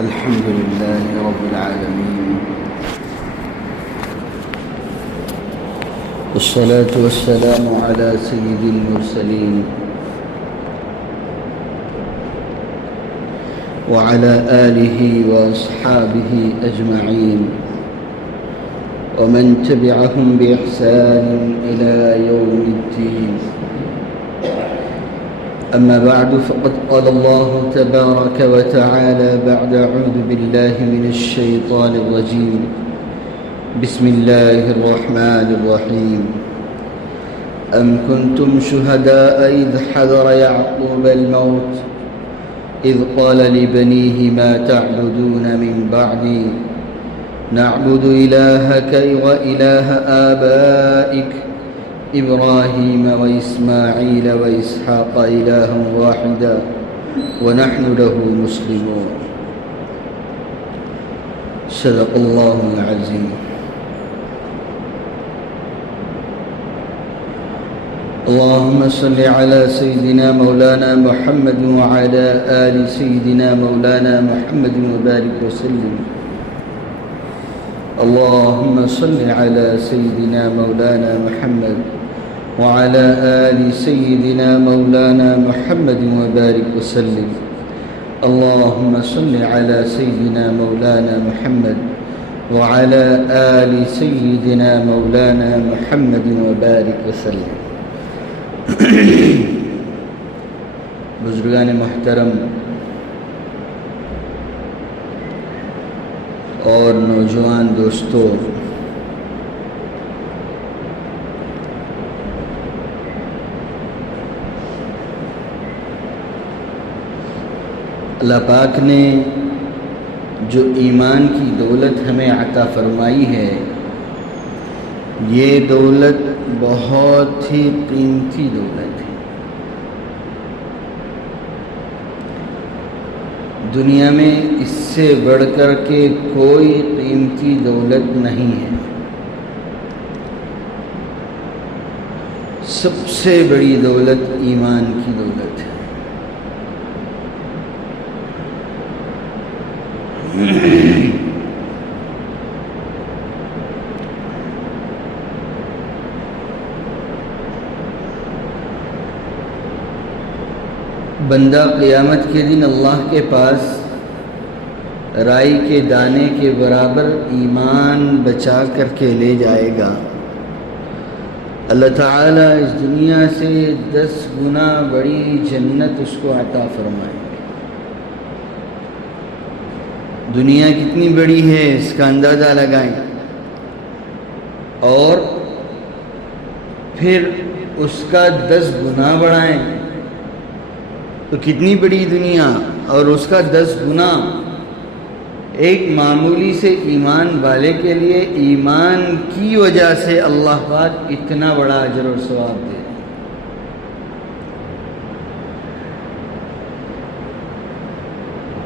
الحمد لله رب العالمين، والصلاة والسلام على سيد المرسلين وعلى آله وأصحابه أجمعين ومن تبعهم بإحسان إلى يوم الدين. أما بعد، فقد قال الله تبارك وتعالى بعد أعوذ بالله من الشيطان الرجيم. بسم الله الرحمن الرحيم. أم كنتم شهداء إذ حضر يعقوب الموت إذ قال لبنيه ما تعبدون من بعدي نعبد إلهك وإله آبائك إبراهيم وإسماعيل وإسحاق إلها واحدا ونحن له مسلمون. صدق الله العظيم. اللهم صل على سيدنا مولانا محمد وعلى آل سيدنا مولانا محمد وبارك وسلم. اللهم صل على سيدنا مولانا محمد وعلى آل سيدنا مولانا محمد وبارك وسلم. اللهم صل على سيدنا مولانا محمد وعلى آل سيدنا مولانا محمد وبارك وسلم. بزرگان محترم اور نوجوان دوستو، اللہ پاک نے جو ایمان کی دولت ہمیں عطا فرمائی ہے، یہ دولت بہت ہی قیمتی دولت ہے. دنیا میں اس سے بڑھ کر کے کوئی قیمتی دولت نہیں ہے. سب سے بڑی دولت ایمان کی دولت ہے. بندہ قیامت کے دن اللہ کے پاس رائی کے دانے کے برابر ایمان بچا کر کے لے جائے گا. اللہ تعالیٰ اس دنیا سے 10 گنا بڑی جنت اس کو عطا فرمائے گا. دنیا کتنی بڑی ہے اس کا اندازہ لگائیں، اور پھر اس کا 10 گنا بڑھائیں تو کتنی بڑی دنیا، اور اس کا 10 گنا ایک معمولی سے ایمان والے کے لیے ایمان کی وجہ سے اللہ پاک اتنا بڑا اجر و ثواب دے.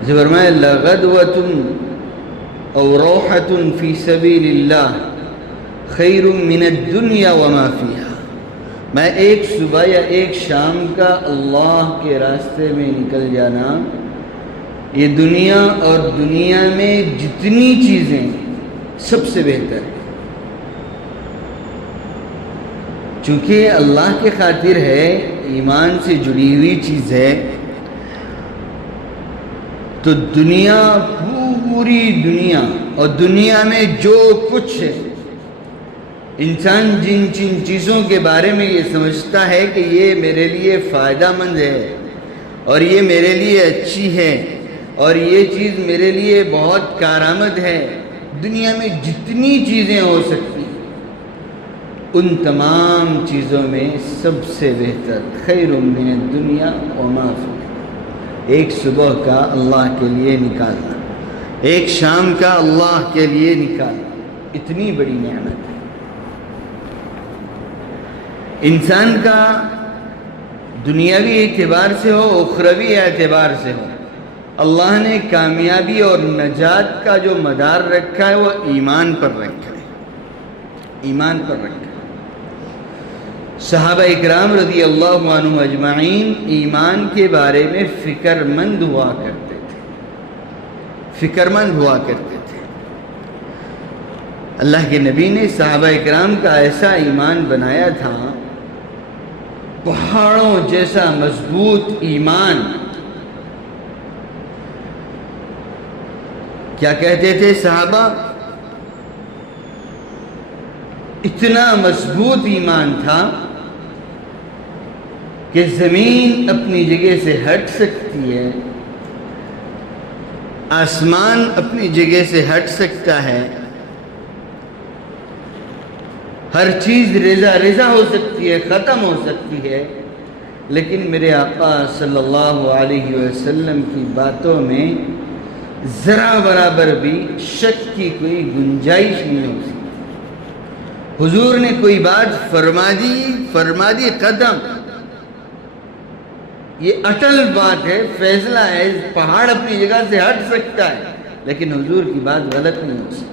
فرمایا لغدوۃ او روحۃ فی سبیل اللہ خیر من الدنیا وما فیہا. میں ایک صبح یا ایک شام کا اللہ کے راستے میں نکل جانا، یہ دنیا اور دنیا میں جتنی چیزیں سب سے بہتر ہے. چونکہ اللہ کے خاطر ہے، ایمان سے جڑی ہوئی چیز ہے، تو دنیا پوری دنیا اور دنیا میں جو کچھ ہے، انسان جن چیزوں کے بارے میں یہ سمجھتا ہے کہ یہ میرے لیے فائدہ مند ہے اور یہ میرے لیے اچھی ہے اور یہ چیز میرے لیے بہت کارآمد ہے، دنیا میں جتنی چیزیں ہو سکتی ان تمام چیزوں میں سب سے بہتر خیر من الدنیا وما فیہا. ایک صبح کا اللہ کے لیے نکالنا، ایک شام کا اللہ کے لیے نکالنا، اتنی بڑی نعمت ہے. انسان کا دنیاوی اعتبار سے ہو، اخروی اعتبار سے ہو، اللہ نے کامیابی اور نجات کا جو مدار رکھا ہے وہ ایمان پر رکھا ہے. ایمان پر رکھا ہے. صحابہ اکرام رضی اللہ عنہم اجمعین ایمان کے بارے میں فکر مند ہوا کرتے تھے. فکر مند ہوا کرتے تھے۔ اللہ کے نبی نے صحابہ اکرام کا ایسا ایمان بنایا تھا، پہاڑوں جیسا مضبوط ایمان۔ کیا کہتے تھے صحابہ؟ اتنا مضبوط ایمان تھا کہ زمین اپنی جگہ سے ہٹ سکتی ہے، آسمان اپنی جگہ سے ہٹ سکتا ہے، ہر چیز رضا ہو سکتی ہے، ختم ہو سکتی ہے، لیکن میرے آقا صلی اللہ علیہ وسلم کی باتوں میں ذرا برابر بھی شک کی کوئی گنجائش نہیں ہو سکتی۔ حضور نے کوئی بات فرما دی قدم، یہ اٹل بات ہے، فیصلہ ہے، پہاڑ اپنی جگہ سے ہٹ سکتا ہے، لیکن حضور کی بات غلط نہیں ہو سکتی۔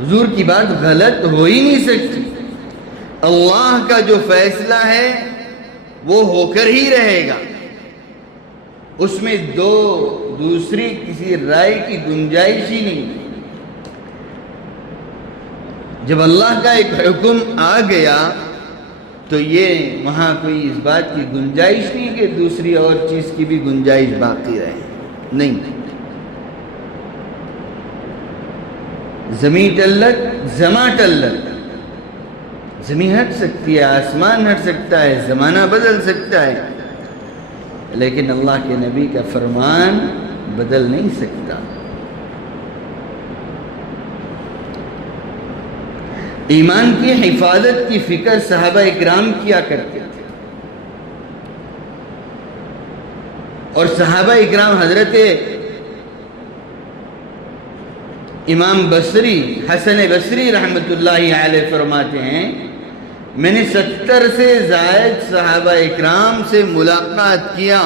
حضور کی بات غلط ہو ہی نہیں سکتی۔ اللہ کا جو فیصلہ ہے وہ ہو کر ہی رہے گا، اس میں دوسری کسی رائے کی گنجائش ہی نہیں۔ جب اللہ کا ایک حکم آ گیا تو یہ وہاں کوئی اس بات کی گنجائش نہیں کہ دوسری اور چیز کی بھی گنجائش باقی رہے، نہیں۔ زمین ٹلک، زماں ٹلک، زمین ہٹ سکتی ہے، آسمان ہٹ سکتا ہے، زمانہ بدل سکتا ہے، لیکن اللہ کے نبی کا فرمان بدل نہیں سکتا۔ ایمان کی حفاظت کی فکر صحابہ اکرام کیا کرتے تھے، اور صحابہ اکرام حضرت امام بصری، حسن بصری رحمت اللہ علیہ فرماتے ہیں، میں نے 70 سے زائد صحابہ اکرام سے ملاقات کیا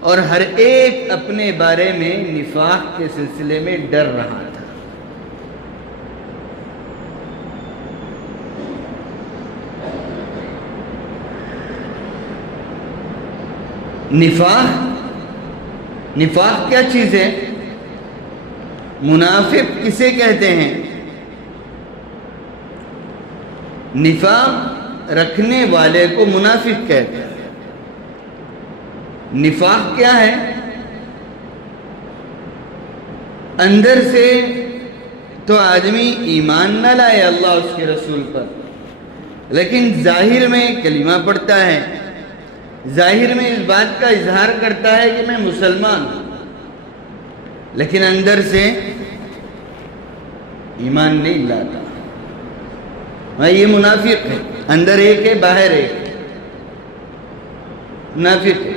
اور ہر ایک اپنے بارے میں نفاق کے سلسلے میں ڈر رہا تھا۔ نفاق کیا چیز ہے؟ منافق کسے کہتے ہیں؟ نفاق رکھنے والے کو منافق کہتے ہیں۔ نفاق کیا ہے؟ اندر سے تو آدمی ایمان نہ لائے اللہ اس کے رسول پر، لیکن ظاہر میں کلمہ پڑھتا ہے، ظاہر میں اس بات کا اظہار کرتا ہے کہ میں مسلمان ہوں، لیکن اندر سے ایمان نہیں لاتا۔ یہ منافق ہے، اندر ایک ہے باہر ایک ہے، منافق ہے۔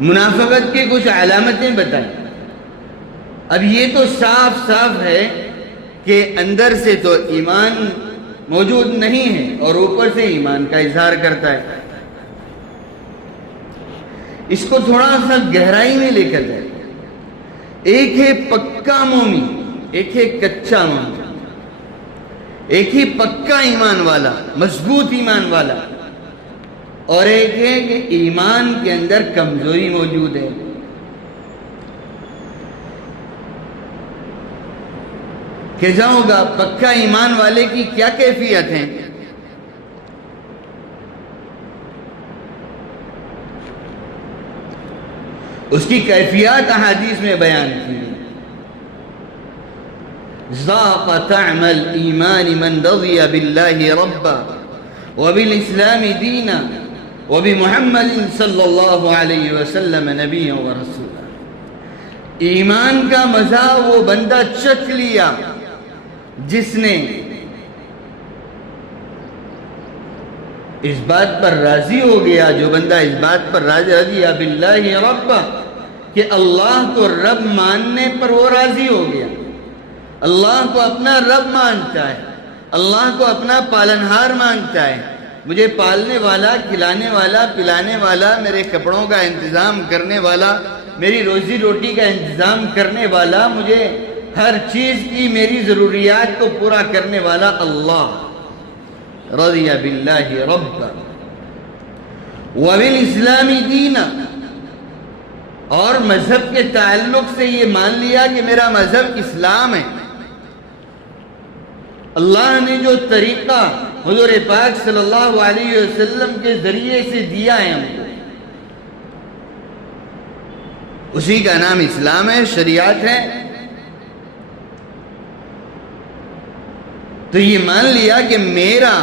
منافقت کی کچھ علامتیں بتائیں۔ اب یہ تو صاف صاف ہے کہ اندر سے تو ایمان موجود نہیں ہے اور اوپر سے ایمان کا اظہار کرتا ہے۔ اس کو تھوڑا سا گہرائی میں لے کر جائے۔ ایک ہے پکا مومن، ایک ہے کچا مومن، ایک ہی پکا ایمان والا، مضبوط ایمان والا، اور ایک ہے کہ ایمان کے اندر کمزوری موجود ہے۔ کیسا ہوگا؟ پکا ایمان والے کی کیا کیفیت ہے؟ اس کی کیفیات احادیث میں بیان کی۔ ذاق طعم الایمان من رضی باللہ ربا وبالاسلام دینا وبمحمد صلی اللہ علیہ وسلم نبیا ورسولا۔ ایمان کا مزہ وہ بندہ چکھ لیا جس نے اس بات پر راضی ہو گیا، جو بندہ اس بات پر راضی باللہ رب، کہ اللہ کو رب ماننے پر وہ راضی ہو گیا، اللہ کو اپنا رب مانتا ہے، اللہ کو اپنا پالنہار مانتا ہے، مجھے پالنے والا، کھلانے والا، پلانے والا، میرے کپڑوں کا انتظام کرنے والا، میری روزی روٹی کا انتظام کرنے والا، مجھے ہر چیز کی میری ضروریات کو پورا کرنے والا اللہ۔ رضی باللہ رب وبالاسلام دینا، اور مذہب کے تعلق سے یہ مان لیا کہ میرا مذہب اسلام ہے. اللہ نے جو طریقہ حضور پاک صلی اللہ علیہ وسلم کے ذریعے سے دیا ہے ہم کو، اسی کا نام اسلام ہے، شریعت ہے. تو یہ مان لیا کہ میرا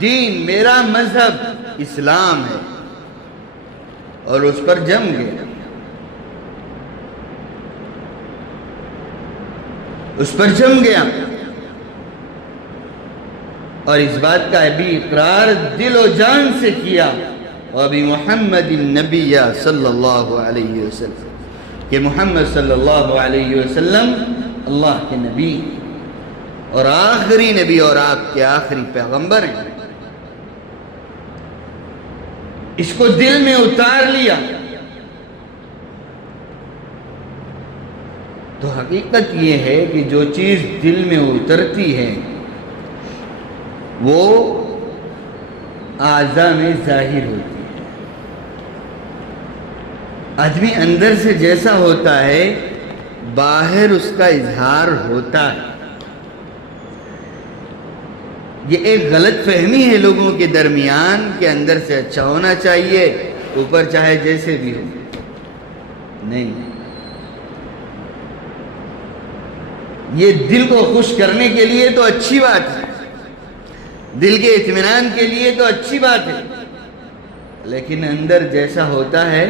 دین، میرا مذہب اسلام ہے، اور اس پر جم گیا، اس پر جم گیا. اور اس بات کا بھی اقرار دل و جان سے کیا، وَبِ مُحَمَّدٍ النَّبِيَّ صلی اللہ علیہ وسلم، کہ محمد صلی اللہ علیہ وسلم اللہ کے نبی اور آخری نبی اور آپ کے آخری پیغمبر ہیں. اس کو دل میں اتار لیا تو حقیقت یہ ہے کہ جو چیز دل میں اترتی ہے وہ اعضاء میں ظاہر ہوتی ہے. آدمی اندر سے جیسا ہوتا ہے باہر اس کا اظہار ہوتا ہے. یہ ایک غلط فہمی ہے لوگوں کے درمیان کہ اندر سے اچھا ہونا چاہیے، اوپر چاہے جیسے بھی ہو. نہیں، یہ دل کو خوش کرنے کے لیے تو اچھی بات ہے، دل کے اطمینان کے لیے تو اچھی بات ہے، لیکن اندر جیسا ہوتا ہے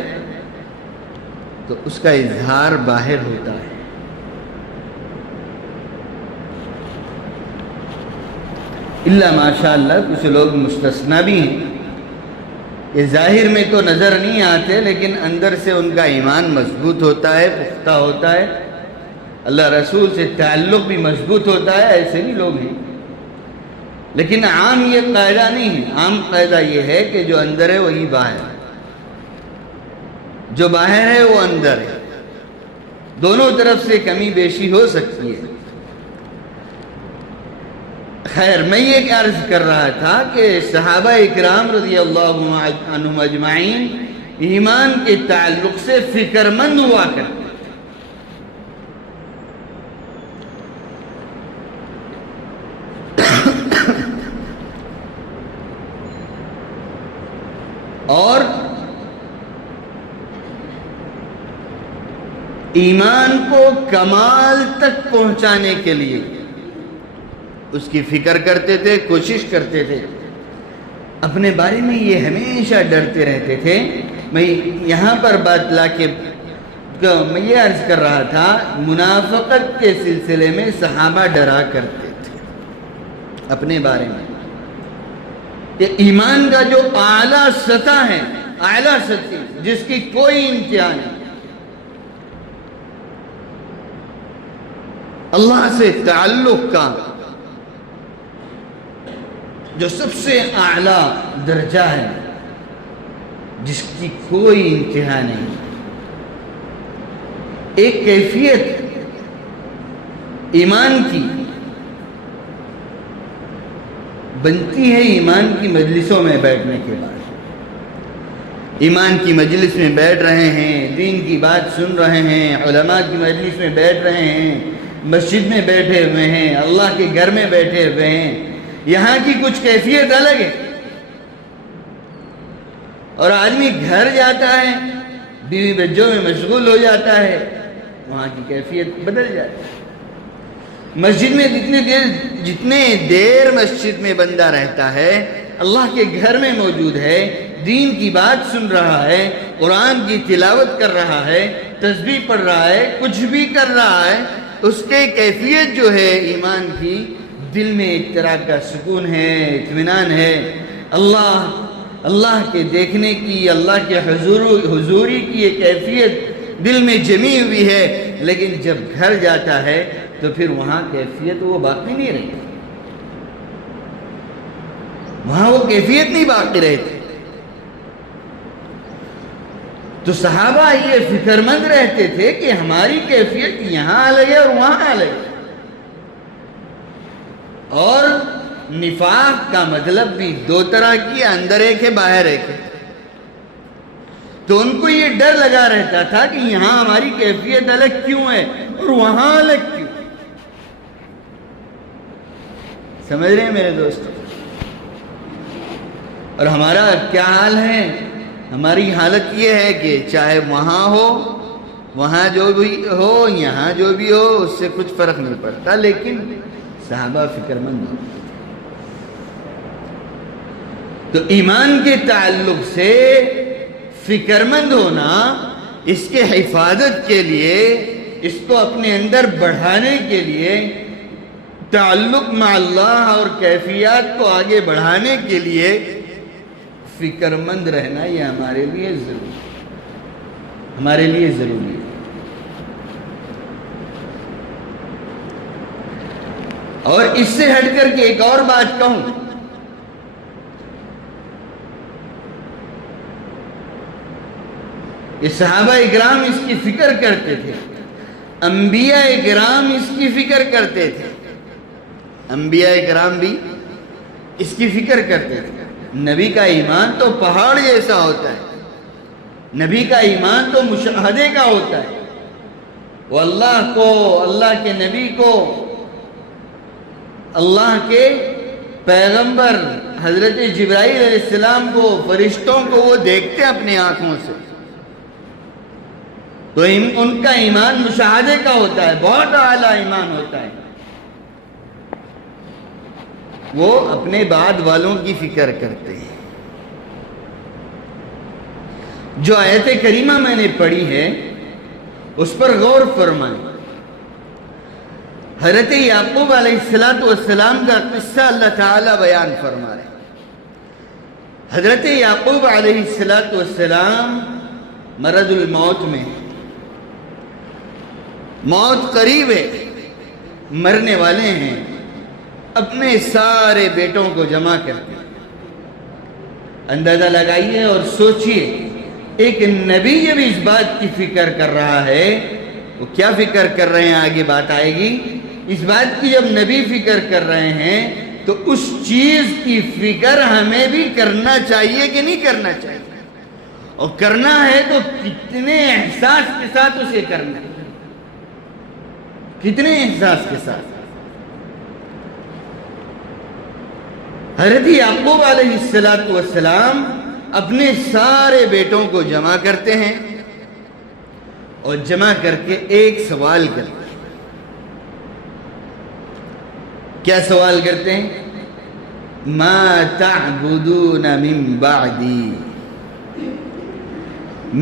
تو اس کا اظہار باہر ہوتا ہے. اللہ ماشاءاللہ کچھ لوگ مستثنا بھی ہیں کہ ظاہر میں تو نظر نہیں آتے لیکن اندر سے ان کا ایمان مضبوط ہوتا ہے، پختہ ہوتا ہے، اللہ رسول سے تعلق بھی مضبوط ہوتا ہے. ایسے بھی لوگ ہیں، لیکن عام یہ قاعدہ نہیں ہے. عام قاعدہ یہ ہے کہ جو اندر ہے وہی باہر ہے، جو باہر ہے وہ اندر ہے. دونوں طرف سے کمی بیشی ہو سکتی ہے. خیر، میں یہ عرض کر رہا تھا کہ صحابہ اکرام رضی اللہ عنہم اجمعین ایمان کے تعلق سے فکر مند ہوا کرتے. اور ایمان کو کمال تک پہنچانے کے لیے اس کی فکر کرتے تھے، کوشش کرتے تھے. اپنے بارے میں یہ ہمیشہ ڈرتے رہتے تھے. میں یہاں پر بات لا کے میں یہ عرض کر رہا تھا، منافقت کے سلسلے میں صحابہ ڈرا کرتے تھے اپنے بارے میں. یہ ایمان کا جو اعلیٰ سطح ہے، اعلیٰ سطح جس کی کوئی انتہا نہیں، اللہ سے تعلق کا جو سب سے اعلیٰ درجہ ہے، جس کی کوئی انتہا نہیں. ایک کیفیت ایمان کی بنتی ہے ایمان کی مجلسوں میں بیٹھنے کے بعد. ایمان کی مجلس میں بیٹھ رہے ہیں، دین کی بات سن رہے ہیں، علماء کی مجلس میں بیٹھ رہے ہیں، مسجد میں بیٹھے ہوئے ہیں، اللہ کے گھر میں بیٹھے ہوئے ہیں. یہاں کی کچھ کیفیت الگ ہے. اور آدمی گھر جاتا ہے، بیوی بچوں میں مشغول ہو جاتا ہے، وہاں کی کیفیت بدل جاتی ہے. مسجد میں جتنے دیر مسجد میں بندہ رہتا ہے، اللہ کے گھر میں موجود ہے، دین کی بات سن رہا ہے، قرآن کی تلاوت کر رہا ہے، تسبیح پڑھ رہا ہے، کچھ بھی کر رہا ہے، اس کے کیفیت جو ہے ایمان کی، دل میں ایک طرح کا سکون ہے، اطمینان ہے. اللہ کے دیکھنے کی، اللہ کے حضوری کی ایک کیفیت دل میں جمی ہوئی ہے. لیکن جب گھر جاتا ہے تو پھر وہاں کیفیت وہ باقی نہیں رہتی، وہاں وہ کیفیت نہیں باقی رہتی. تو صحابہ یہ فکر مند رہتے تھے کہ ہماری کیفیت یہاں الگ ہے اور وہاں الگ ہے. اور نفاق کا مطلب بھی دو طرح کی، اندر ایک ہے باہر ایک ہے. تو ان کو یہ ڈر لگا رہتا تھا کہ یہاں ہماری کیفیت الگ کیوں ہے اور وہاں الگ کیوں. سمجھ رہے ہیں میرے دوستو؟ اور ہمارا کیا حال ہے؟ ہماری حالت یہ ہے کہ چاہے وہاں ہو، وہاں جو بھی ہو، یہاں جو بھی ہو، اس سے کچھ فرق نہیں پڑتا، لیکن صحابہ فکر مند ہو. تو ایمان کے تعلق سے فکر مند ہونا، اس کے حفاظت کے لیے، اس کو اپنے اندر بڑھانے کے لیے، تعلق مع اللہ اور کیفیات کو آگے بڑھانے کے لیے فکر مند رہنا یہ ہمارے لیے ضروری ہے، ہمارے لیے ضروری ہے. اور اس سے ہٹ کر کے ایک اور بات کہوں، یہ صحابہ اکرام اس کی فکر کرتے تھے، انبیاء اکرام اس کی فکر کرتے تھے، انبیاء اکرام بھی اس کی فکر کرتے تھے. نبی کا ایمان تو پہاڑ جیسا ہوتا ہے، نبی کا ایمان تو مشاہدے کا ہوتا ہے. وہ اللہ کو، اللہ کے نبی کو، اللہ کے پیغمبر حضرت جبرائیل علیہ السلام کو، فرشتوں کو وہ دیکھتے اپنی آنکھوں سے، تو ان کا ایمان مشاہدے کا ہوتا ہے، بہت اعلیٰ ایمان ہوتا ہے. وہ اپنے بعد والوں کی فکر کرتے ہیں. جو آیت کریمہ میں نے پڑھی ہے اس پر غور فرمائیں. حضرت یعقوب علیہ السلام کا قصہ اللہ تعالیٰ بیان فرما رہے ہیں. حضرت یعقوب علیہ السلام مرض الموت میں، موت قریب ہے، مرنے والے ہیں، اپنے سارے بیٹوں کو جمع کرتے ہیں. اندازہ لگائیے اور سوچئے، ایک نبی جب اس بات کی فکر کر رہا ہے، وہ کیا فکر کر رہے ہیں آگے بات آئے گی. اس بات کی جب نبی فکر کر رہے ہیں تو اس چیز کی فکر ہمیں بھی کرنا چاہیے کہ نہیں کرنا چاہیے؟ اور کرنا ہے تو کتنے احساس کے ساتھ اسے کرنا ہے، کتنے احساس کے ساتھ. حضرت یعقوب علیہ السلام اپنے سارے بیٹوں کو جمع کرتے ہیں اور جمع کر کے ایک سوال کرتے ہیں. کیا سوال کرتے ہیں؟ ما تعبدون من بعدی،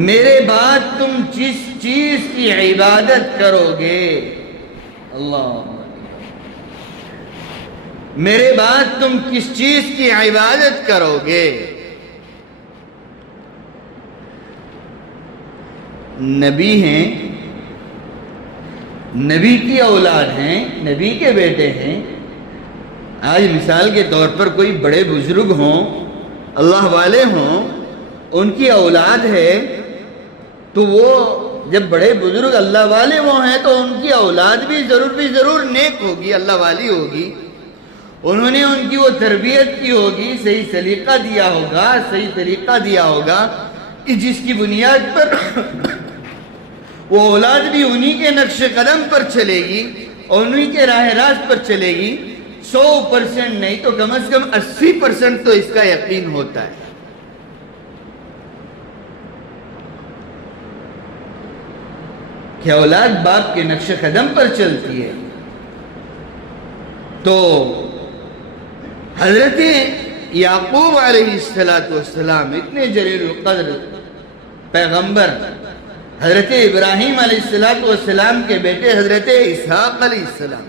میرے بعد تم جس چیز کی عبادت کرو گے، اللہ، میرے بعد تم کس چیز کی عبادت کرو گے؟ نبی ہیں، نبی کی اولاد ہیں، نبی کے بیٹے ہیں. آج مثال کے طور پر کوئی بڑے بزرگ ہوں، اللہ والے ہوں، ان کی اولاد ہے، تو وہ جب بڑے بزرگ اللہ والے وہ ہیں تو ان کی اولاد بھی ضرور نیک ہوگی، اللہ والی ہوگی. انہوں نے ان کی وہ تربیت کی ہوگی، صحیح سلیقہ دیا ہوگا، صحیح طریقہ دیا ہوگا کہ جس کی بنیاد پر وہ اولاد بھی انہی کے نقش قدم پر چلے گی اور انہی کے راہ راست پر چلے گی. 100% نہیں تو کم از کم 80% تو اس کا یقین ہوتا ہے. کہ اولاد باپ کے نقش قدم پر چلتی ہے. تو حضرت یعقوب علیہ السلام اتنے جلیل القدر پیغمبر، حضرت ابراہیم علیہ السلام کے بیٹے حضرت اسحاق علیہ السلام،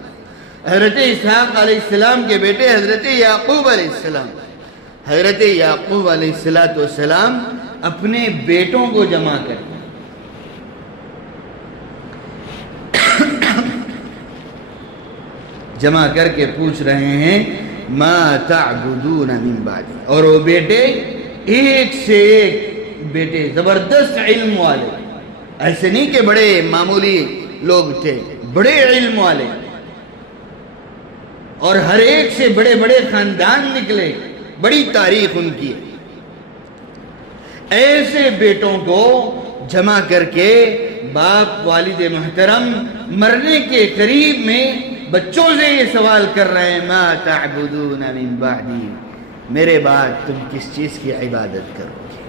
حضرت اسحاق علیہ السلام کے بیٹے حضرت یعقوب علیہ السلام، حضرت یعقوب علیہ السلام اپنے بیٹوں کو جمع کرتے جمع کر کے پوچھ رہے ہیں ما تعبدون من بعدی. اور وہ بیٹے ایک سے ایک بیٹے زبردست علم والے، ایسے نہیں کہ بڑے معمولی لوگ تھے، بڑے علم والے، اور ہر ایک سے بڑے بڑے خاندان نکلے، بڑی تاریخ ان کی. ایسے بیٹوں کو جمع کر کے باپ والد محترم مرنے کے قریب میں بچوں سے یہ سوال کر رہے ہیں، ما تعبدون من بعدی، میرے بعد تم کس چیز کی عبادت کرو گے؟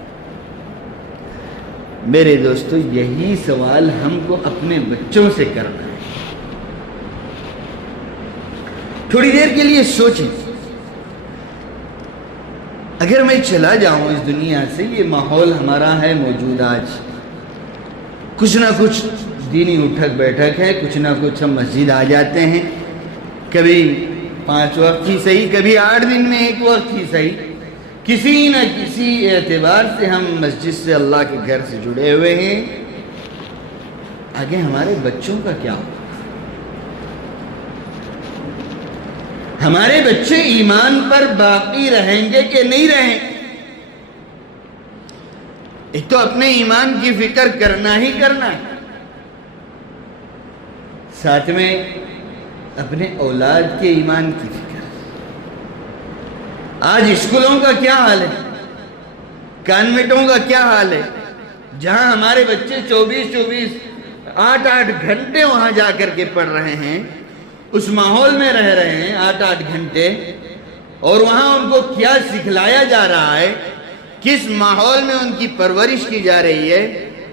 میرے دوستو، یہی سوال ہم کو اپنے بچوں سے کرنا ہے۔ تھوڑی دیر کے لیے سوچیں، اگر میں چلا جاؤں اس دنیا سے، یہ ماحول ہمارا ہے موجود آج، کچھ نہ کچھ دینی اٹھک بیٹھک ہے، کچھ نہ کچھ ہم مسجد آ جاتے ہیں، کبھی 5 وقت ہی صحیح، کبھی 8 دن میں 1 وقت ہی صحیح، کسی نہ کسی اعتبار سے ہم مسجد سے، اللہ کے گھر سے جڑے ہوئے ہیں۔ آگے ہمارے بچوں کا کیا ہوگا؟ ہمارے بچے ایمان پر باقی رہیں گے کہ نہیں رہیں؟ ایک تو اپنے ایمان کی فکر کرنا ہی کرنا ہے، ساتھ میں اپنے اولاد کے ایمان کی فکر۔ آج اسکولوں کا کیا حال ہے، کانوینٹوں کا کیا حال ہے، جہاں ہمارے بچے 24 8 گھنٹے وہاں جا کر کے پڑھ رہے ہیں، اس ماحول میں رہ رہے ہیں 8 گھنٹے، اور وہاں ان کو کیا سکھلایا جا رہا ہے، کس ماحول میں ان کی پرورش کی جا رہی ہے۔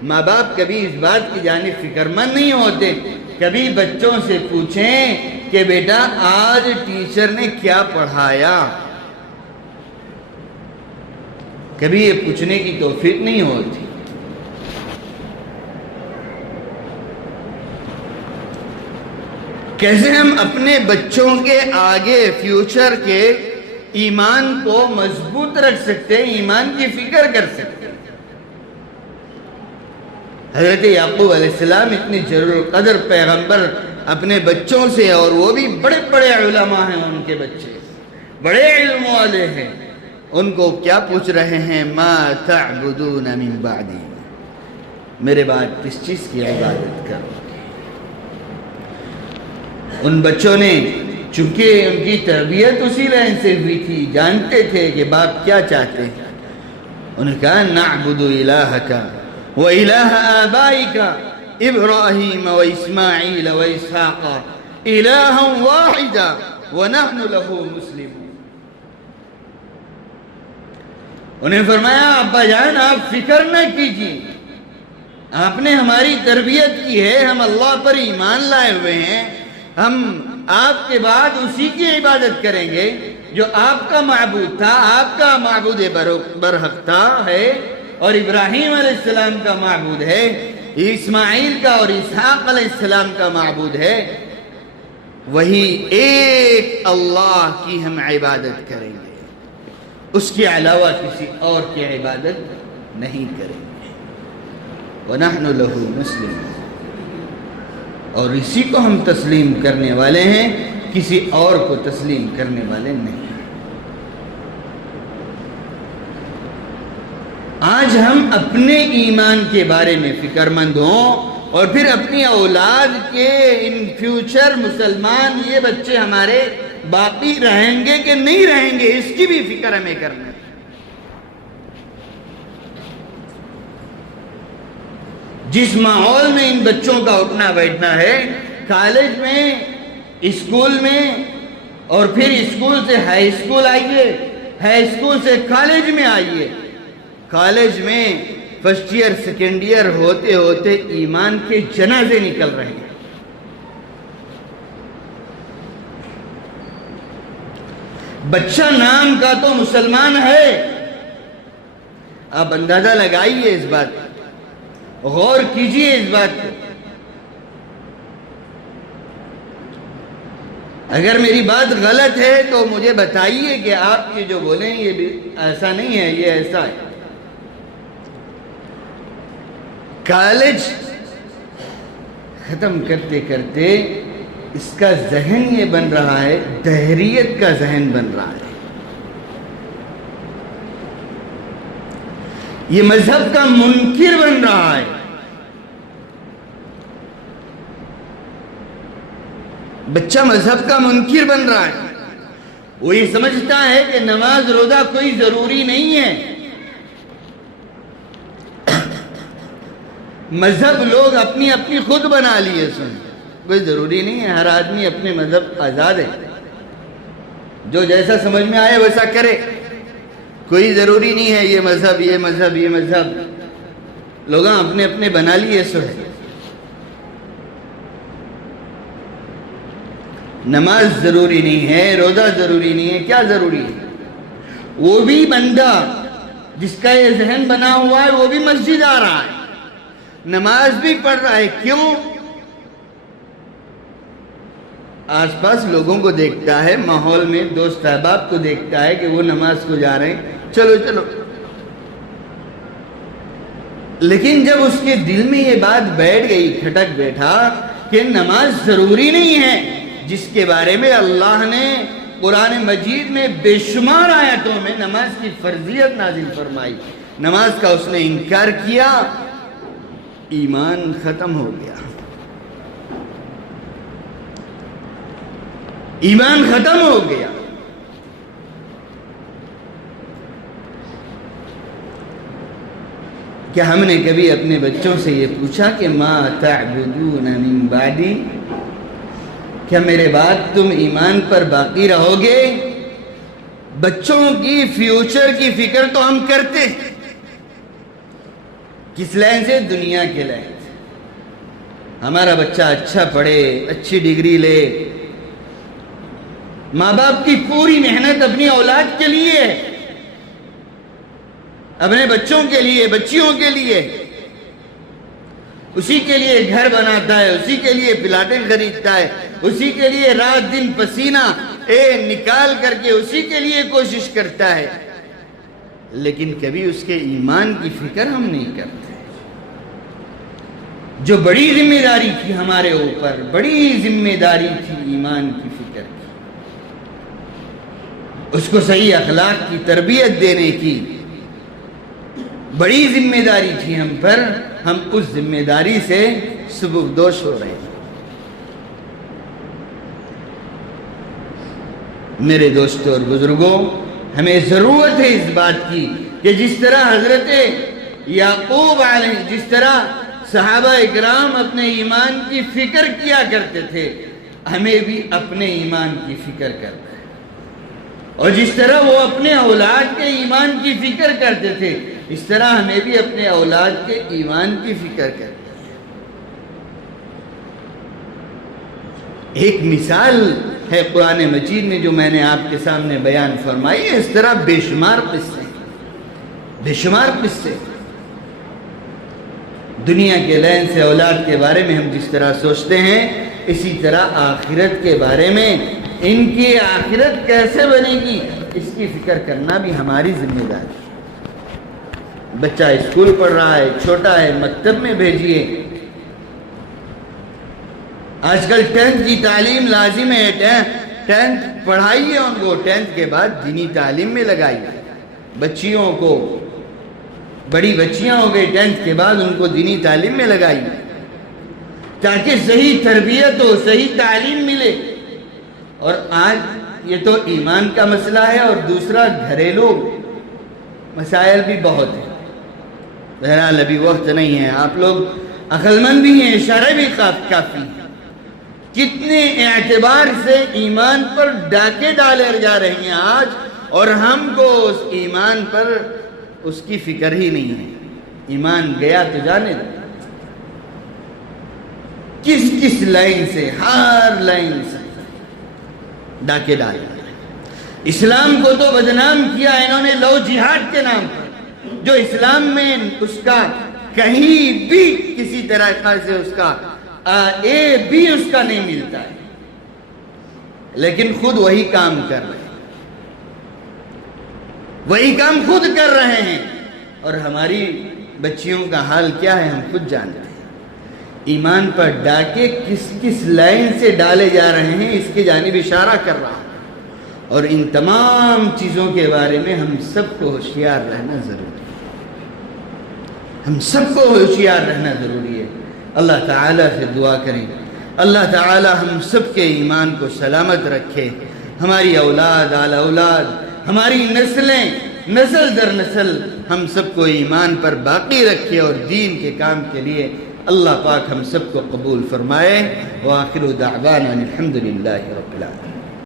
ماں باپ کبھی اس بات کی جانب فکر مند نہیں ہوتے۔ کبھی بچوں سے پوچھیں کہ بیٹا آج ٹیچر نے کیا پڑھایا، کبھی یہ پوچھنے کی توفیق نہیں ہوتی۔ کیسے ہم اپنے بچوں کے آگے فیوچر کے ایمان کو مضبوط رکھ سکتے ہیں، ایمان کی فکر کر سکتے ہیں؟ حضرت یعقوب علیہ السلام اتنی جلیل القدر پیغمبر اپنے بچوں سے، اور وہ بھی بڑے بڑے علماء ہیں، ان کے بچے بڑے علم والے ہیں، ان کو کیا پوچھ رہے ہیں؟ ما تعبدون من بعدی، میرے بعد کس چیز کی عبادت کرو؟ ان بچوں نے، چونکہ ان کی تربیت اسی لائن سے ہوئی تھی، جانتے تھے کہ باپ کیا چاہتے ہیں، انہوں نے کہا نعبد الہک و الہ آبائک ابراہیم و اسماعیل و اسحاق الہا واحدا ونحن له مسلمون۔ انہیں فرمایا ابا جان آپ فکر نہ کیجیے، آپ نے ہماری تربیت کی ہے، ہم اللہ پر ایمان لائے ہوئے ہیں، ہم آپ کے بعد اسی کی عبادت کریں گے جو آپ کا معبود تھا، آپ کا معبود برحق تھا ہے، اور ابراہیم علیہ السلام کا معبود ہے، اسماعیل کا اور اسحاق علیہ السلام کا معبود ہے، وہی ایک اللہ کی ہم عبادت کریں گے، اس کے علاوہ کسی اور کی عبادت نہیں کریں گے۔ وَنَحْنُ لَهُ مُسْلِمُونَ، اور اسی کو ہم تسلیم کرنے والے ہیں، کسی اور کو تسلیم کرنے والے نہیں۔ آج ہم اپنے ایمان کے بارے میں فکر مند ہوں، اور پھر اپنی اولاد کے ان فیوچر مسلمان یہ بچے ہمارے باقی رہیں گے کہ نہیں رہیں گے، اس کی بھی فکر ہمیں کرنا ہے۔ جس ماحول میں ان بچوں کا اٹھنا بیٹھنا ہے، کالج میں، اسکول میں، اور پھر اسکول سے ہائی اسکول آئیے، ہائی اسکول سے کالج میں آئیے، کالج میں فرسٹ ایئر سیکنڈ ایئر ہوتے ہوتے ایمان کے جنازے نکل رہے ہیں۔ بچہ نام کا تو مسلمان ہے، آپ اندازہ لگائیے اس بات پر، غور کیجئے اس بات پر۔ اگر میری بات غلط ہے تو مجھے بتائیے کہ آپ یہ جو بولیں یہ بھی ایسا نہیں ہے، یہ ایسا ہے۔ کالج ختم کرتے کرتے اس کا ذہن یہ بن رہا ہے، دہریت کا ذہن بن رہا ہے، یہ مذہب کا منکر بن رہا ہے۔ بچہ مذہب کا منکر بن رہا ہے، وہ یہ سمجھتا ہے کہ نماز روزہ کوئی ضروری نہیں ہے، مذہب لوگ اپنی اپنی خود بنا لیے سن، کوئی ضروری نہیں ہے، ہر آدمی اپنے مذہب آزاد ہے، جو جیسا سمجھ میں آئے ویسا کرے، کوئی ضروری نہیں ہے یہ مذہب یہ مذہب یہ مذہب، لوگاں اپنے اپنے بنا لیے سو ہے۔ نماز ضروری نہیں ہے، روزہ ضروری نہیں ہے، کیا ضروری ہے؟ وہ بھی بندہ جس کا یہ ذہن بنا ہوا ہے وہ بھی مسجد آ رہا ہے، نماز بھی پڑھ رہا ہے، کیوں؟ آس پاس لوگوں کو دیکھتا ہے، ماحول میں دوست احباب کو دیکھتا ہے کہ وہ نماز کو جا رہے ہیں، چلو چلو، لیکن جب اس کے دل میں یہ بات بیٹھ گئی، کھٹک بیٹھا کہ نماز ضروری نہیں ہے، جس کے بارے میں اللہ نے قرآن مجید میں بے شمار آیتوں میں نماز کی فرضیت نازل فرمائی، نماز کا اس نے انکار کیا، ایمان ختم ہو گیا، ایمان ختم ہو گیا۔ کیا ہم نے کبھی اپنے بچوں سے یہ پوچھا کہ ما تعبدون من بعدی، کیا میرے بعد تم ایمان پر باقی رہو گے؟ بچوں کی فیوچر کی فکر تو ہم کرتے ہیں، کس لائن سے؟ دنیا کے لائن سے، ہمارا بچہ اچھا پڑھے، اچھی ڈگری لے، ماں باپ کی پوری محنت اپنی اولاد کے لیے ہے، اپنے بچوں کے لیے، بچیوں کے لیے، اسی کے لیے گھر بناتا ہے، اسی کے لیے پلاٹیں خریدتا ہے، اسی کے لیے رات دن پسینہ نکال کر کے اسی کے لیے کوشش کرتا ہے، لیکن کبھی اس کے ایمان کی فکر ہم نہیں کرتے۔ جو بڑی ذمہ داری تھی ہمارے اوپر، بڑی ذمہ داری تھی ایمان کی فکر کی، اس کو صحیح اخلاق کی تربیت دینے کی بڑی ذمہ داری تھی ہم پر، ہم اس ذمہ داری سے سبکدوش ہو رہے ہیں۔ میرے دوستوں اور بزرگوں، ہمیں ضرورت ہے اس بات کی کہ جس طرح حضرت یعقوب علیہ، جس طرح صحابہ اکرام اپنے ایمان کی فکر کیا کرتے تھے، ہمیں بھی اپنے ایمان کی فکر کرنا ہے، اور جس طرح وہ اپنے اولاد کے ایمان کی فکر کرتے تھے، اس طرح ہمیں بھی اپنے اولاد کے ایمان کی فکر کرنا ہے۔ ایک مثال ہے قرآن مجید میں جو میں نے آپ کے سامنے بیان فرمائی ہے، اس طرح بے شمار قصے، بے شمار قصے، دنیا کے لین سے اولاد کے بارے میں ہم جس طرح سوچتے ہیں، اسی طرح آخرت کے بارے میں، ان کی آخرت کیسے بنے گی اس کی فکر کرنا بھی ہماری ذمہ داری ہے۔ بچہ اسکول پڑھ رہا ہے، چھوٹا ہے، مکتب میں بھیجیے، آج کل 10th کی تعلیم لازم ہے، 10th پڑھائیے ان کو، 10th کے بعد دینی تعلیم میں لگائیے بچیوں کو، بڑی بچیاں ہو گئی 10th کے بعد ان کو دینی تعلیم میں لگائیے تاکہ صحیح تربیت ہو، صحیح تعلیم ملے۔ اور آج یہ تو ایمان کا مسئلہ ہے، اور دوسرا گھریلو مسائل بھی بہت ہیں، بہرحال ابھی وقت نہیں ہے، آپ لوگ عقل مند بھی ہیں، اشارے بھی کافی ہیں، کتنے اعتبار سے ایمان پر ڈاکے ڈالے جا رہے ہیں آج، اور ہم کو اس ایمان پر اس کی فکر ہی نہیں ہے۔ ایمان گیا تو جانے دو، کس کس لائن سے، ہر لائن سے ڈاکے ڈالے۔ اسلام کو تو بدنام کیا انہوں نے لو جہاد کے نام پر، جو اسلام میں اس کا کہیں بھی کسی طرح سے اس کا بھی اس کا نہیں ملتا ہے، لیکن خود وہی کام کر رہے ہیں، وہی کام خود کر رہے ہیں، اور ہماری بچیوں کا حال کیا ہے ہم خود جانتے ہیں۔ ایمان پر ڈاکے کس کس لائن سے ڈالے جا رہے ہیں اس کی جانب اشارہ کر رہا ہوں، اور ان تمام چیزوں کے بارے میں ہم سب کو ہوشیار رہنا ضروری ہے، ہم سب کو ہوشیار رہنا ضروری ہے۔ اللہ تعالیٰ سے دعا کریں، اللہ تعالیٰ ہم سب کے ایمان کو سلامت رکھے، ہماری اولاد آل اولاد، ہماری نسلیں نسل در نسل ہم سب کو ایمان پر باقی رکھے اور دین کے کام کے لیے اللہ پاک ہم سب کو قبول فرمائے۔ وآخر دعوانا الحمدللہ رب العالمین۔